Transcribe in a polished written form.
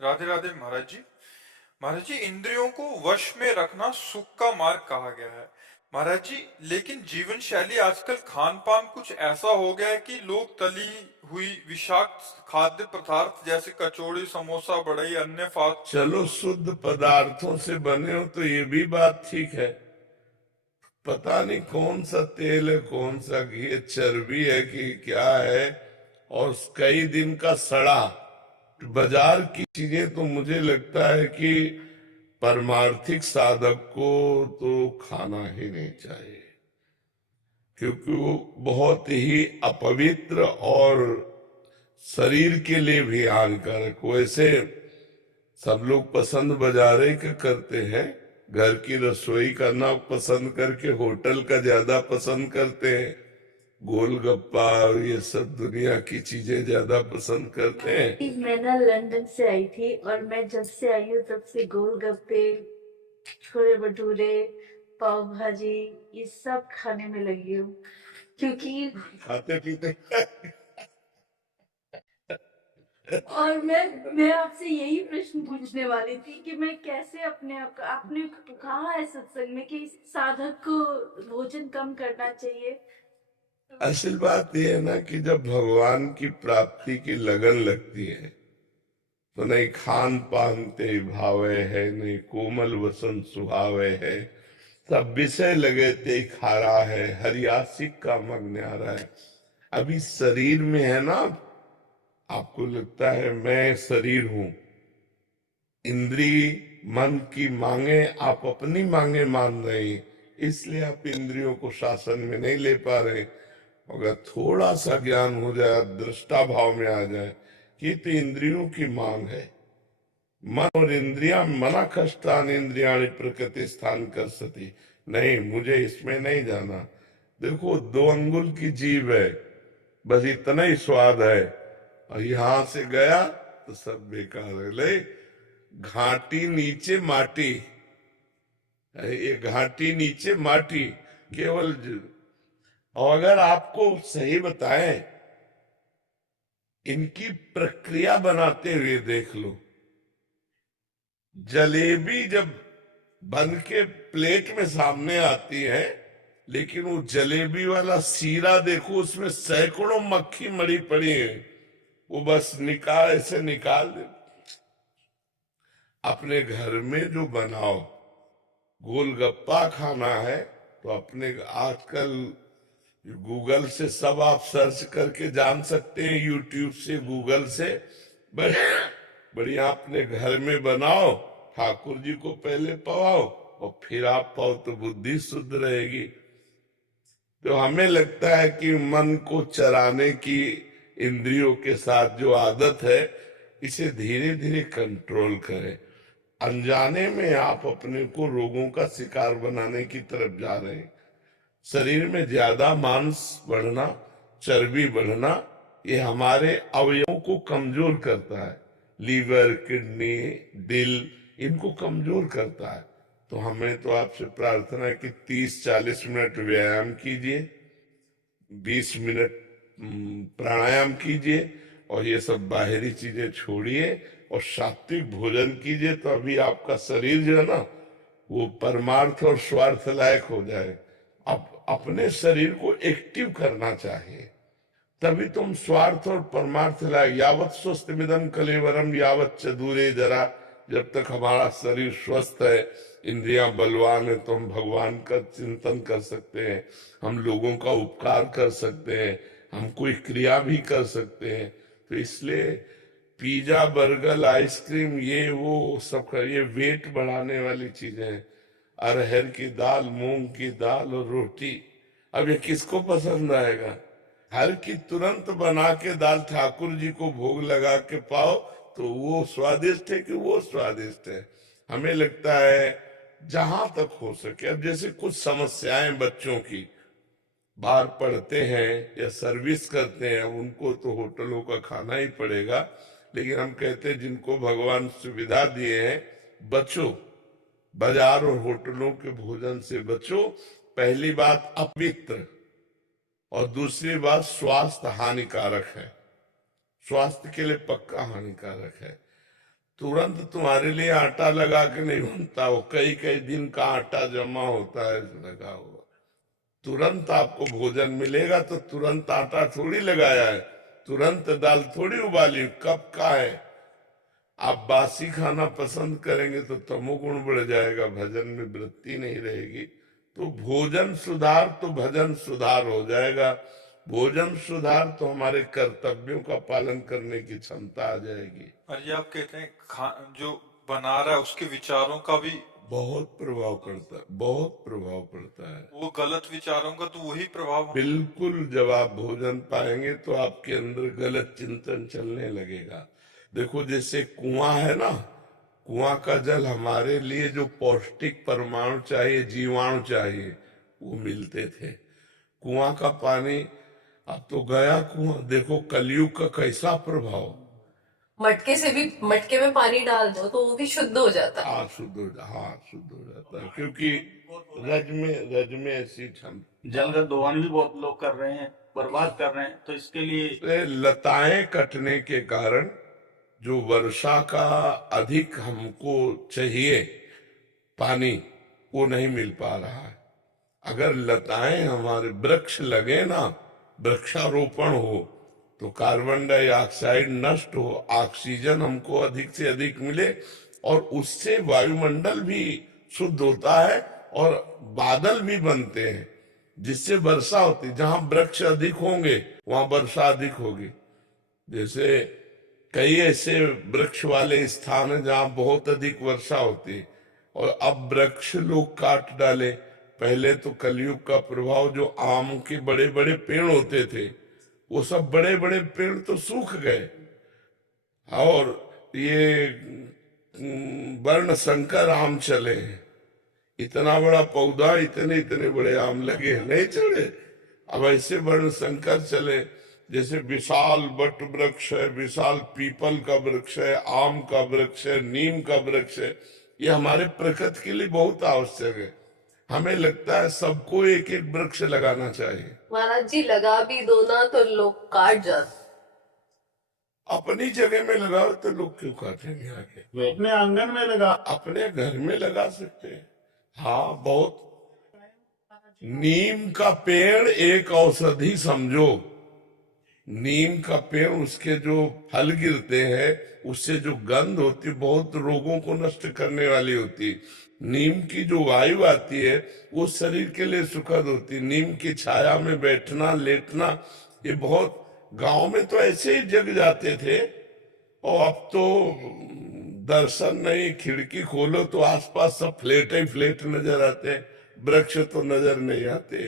राधे राधे महाराज जी। महाराज जी, इंद्रियों को वश में रखना सुख का मार्ग कहा गया है महाराज जी। लेकिन जीवन शैली आजकल खान पान कुछ ऐसा हो गया है कि लोग तली हुई विषाक्त खाद्य पदार्थ जैसे कचौड़ी, समोसा, बढ़ई, अन्य फास्ट। चलो शुद्ध पदार्थों से बने हो तो ये भी बात ठीक है। पता नहीं कौन सा तेल है, कौन सा घी है, चर्बी है कि क्या है, और कई दिन का सड़ा बाजार की चीजें तो मुझे लगता है कि परमार्थिक साधक को तो खाना ही नहीं चाहिए, क्योंकि वो बहुत ही अपवित्र और शरीर के लिए भी हानिकारक। वैसे सब लोग पसंद बाजारे का करते हैं, घर की रसोई करना पसंद करके होटल का ज्यादा पसंद करते हैं, गोलगप्पा और ये सब दुनिया की चीजें ज्यादा पसंद करते हैं। मैं ना लंदन से आई थी और मैं जब से आई हूँ तब से गोलगप्पे, छोले भटूरे, पाव भाजी ये सब खाने में लगी हूँ, क्योंकि खाते पीते और मैं आपसे यही प्रश्न पूछने वाली थी कि मैं कैसे अपने आप का, आपने कहा है सत्संग में कि साधक को भोजन कम करना चाहिए। असल बात यह है ना कि जब भगवान की प्राप्ति की लगन लगती है तो नहीं खान पान ते भावे है, नहीं कोमल वसन सुहावे है, सब विषय लगे ते खारा है, हरियासिक का मन न्यारा है। अभी शरीर में है ना, आपको लगता है मैं शरीर हूं, इंद्री मन की मांगे आप अपनी मांगे मान रहे हैं, इसलिए आप इंद्रियों को शासन में नहीं ले पा रहे। अगर थोड़ा सा ज्ञान हो जाए, दृष्टा भाव में आ जाए कि तो इंद्रियों की मांग है, मन और इंद्रिया मना कष्टान इंद्रियाणी प्रकृति स्थान कर सती, नहीं मुझे इसमें नहीं जाना। देखो 2 अंगुल की जीभ है, बस इतना ही स्वाद है, और यहां से गया तो सब बेकार है। ले घाटी नीचे माटी, ये घाटी नीचे माटी केवल और अगर आपको सही बताएं, इनकी प्रक्रिया बनाते हुए देख लो। जलेबी जब बन के प्लेट में सामने आती है, लेकिन वो जलेबी वाला सीरा देखो, उसमें सैकड़ों मक्खी मरी पड़ी है, वो बस निकाल ऐसे निकाल दे। अपने घर में जो बनाओ, गोलगप्पा खाना है तो अपने आजकल गूगल से सब आप सर्च करके जान सकते हैं, यूट्यूब से, गूगल से। बढ़िया अपने घर में बनाओ, ठाकुर जी को पहले पवाओ और फिर आप पाओ तो बुद्धि शुद्ध रहेगी। तो हमें लगता है कि मन को चराने की इंद्रियों के साथ जो आदत है, इसे धीरे धीरे कंट्रोल करें। अनजाने में आप अपने को रोगों का शिकार बनाने की तरफ जा रहे हैं। शरीर में ज्यादा मांस बढ़ना, चर्बी बढ़ना, ये हमारे अवयवों को कमजोर करता है। लीवर, किडनी, दिल, इनको कमजोर करता है। तो हमें तो आपसे प्रार्थना है कि 30-40 मिनट व्यायाम कीजिए, 20 मिनट प्राणायाम कीजिए, और ये सब बाहरी चीजें छोड़िए और सात्विक भोजन कीजिए। तो अभी आपका शरीर जो है ना, वो परमार्थ और स्वार्थ लायक हो जाए। अब अपने शरीर को एक्टिव करना चाहिए, तभी तुम स्वार्थ और परमार्थ लायक। यावत स्वस्थ मिदम कलेवरम यावत चदूरे जरा, जब तक हमारा शरीर स्वस्थ है, इंद्रियां बलवान है, तो हम भगवान का चिंतन कर सकते हैं, हम लोगों का उपकार कर सकते हैं, हम कोई क्रिया भी कर सकते हैं। तो इसलिए पिज्जा, बर्गर, आइसक्रीम, ये वो सब ये वेट बढ़ाने वाली चीजें हैं। अरहर की दाल, मूंग की दाल और रोटी, अब ये किसको पसंद आएगा? हर की तुरंत बना के दाल ठाकुर जी को भोग लगा के पाओ तो वो स्वादिष्ट है कि वो स्वादिष्ट है? हमें लगता है जहां तक हो सके, अब जैसे कुछ समस्याएं बच्चों की, बाहर पढ़ते हैं या सर्विस करते हैं, अब उनको तो होटलों का खाना ही पड़ेगा। लेकिन हम कहते हैं जिनको भगवान सुविधा दिए हैं, बचो, बाजार और होटलों के भोजन से बचो। पहली बात अपवित्र, और दूसरी बात स्वास्थ्य हानिकारक है, स्वास्थ्य के लिए पक्का हानिकारक है। तुरंत तुम्हारे लिए आटा लगा के नहीं बनता, वो कई कई दिन का आटा जमा होता है लगा हुआ। तुरंत आपको भोजन मिलेगा तो तुरंत आटा थोड़ी लगाया है, तुरंत दाल थोड़ी उबाली, कब का है। आप बासी खाना पसंद करेंगे तो तमोगुण बढ़ जाएगा, भजन में वृत्ति नहीं रहेगी। तो भोजन सुधार तो भजन सुधार हो जाएगा, भोजन सुधार तो हमारे कर्तव्यों का पालन करने की क्षमता आ जाएगी। और ये आप कहते हैं जो बना रहा है उसके विचारों का भी बहुत प्रभाव पड़ता है, बहुत प्रभाव पड़ता है। वो गलत विचारों का तो वही प्रभाव बिल्कुल, जब आप भोजन पाएंगे तो आपके अंदर गलत चिंतन चलने लगेगा। देखो जैसे कुआं है ना, कुआं का जल हमारे लिए जो पौष्टिक परमाणु चाहिए, जीवाणु चाहिए, वो मिलते थे। कुआं का पानी अब तो गया कुआं। देखो कलयुग का कैसा प्रभाव। मटके से भी, मटके में पानी डाल दो तो वो भी शुद्ध हो जाता है। हाँ शुद्ध हो जाता है, क्योंकि रज में ऐसी क्षमता। जल का दोहन भी बहुत लोग कर रहे हैं, बर्बाद कर रहे हैं, तो इसके लिए लताएं कटने के कारण जो वर्षा का अधिक हमको चाहिए पानी, वो नहीं मिल पा रहा है। अगर लताएं हमारे वृक्ष लगे ना, वृक्षारोपण हो, तो कार्बन डाइऑक्साइड नष्ट हो, ऑक्सीजन हमको अधिक से अधिक मिले, और उससे वायुमंडल भी शुद्ध होता है और बादल भी बनते हैं, जिससे वर्षा होती। जहां वृक्ष अधिक होंगे वहां वर्षा अधिक होगी। जैसे कई ऐसे वृक्ष वाले स्थान हैं जहां बहुत अधिक वर्षा होती है, और अब वृक्ष लोग काट डाले। पहले तो कलयुग का प्रभाव, जो आम के बड़े बड़े पेड़ होते थे, वो सब बड़े बड़े पेड़ तो सूख गए, और ये वर्ण संकर आम चले हैं। इतना बड़ा पौधा, इतने इतने बड़े आम लगे, नहीं चले। अब ऐसे वर्ण संकर चले, जैसे विशाल वट वृक्ष है, विशाल पीपल का वृक्ष है, आम का वृक्ष है, नीम का वृक्ष है। ये हमारे प्रकृति के लिए बहुत आवश्यक है। हमें लगता है सबको एक एक वृक्ष लगाना चाहिए। महाराज जी लगा भी दो ना तो लोग काट जाते। अपनी जगह में लगाओ तो लोग क्यों काटेंगे आगे? वे अपने आंगन में लगा, अपने घर में लगा सकते हैं। हाँ, बहुत। नीम का पेड़ एक औषधि समझो। नीम का पेड़, उसके जो फल गिरते हैं, उससे जो गंध होती, बहुत रोगों को नष्ट करने वाली होती। नीम की जो वायु आती है वो शरीर के लिए सुखद होती। नीम की छाया में बैठना, लेटना, ये बहुत, गांव में तो ऐसे ही जग जाते थे, और अब तो दर्शन नहीं, खिड़की खोलो तो आसपास सब फ्लैट ही फ्लैट नजर आते हैं, वृक्ष तो नजर नहीं आते।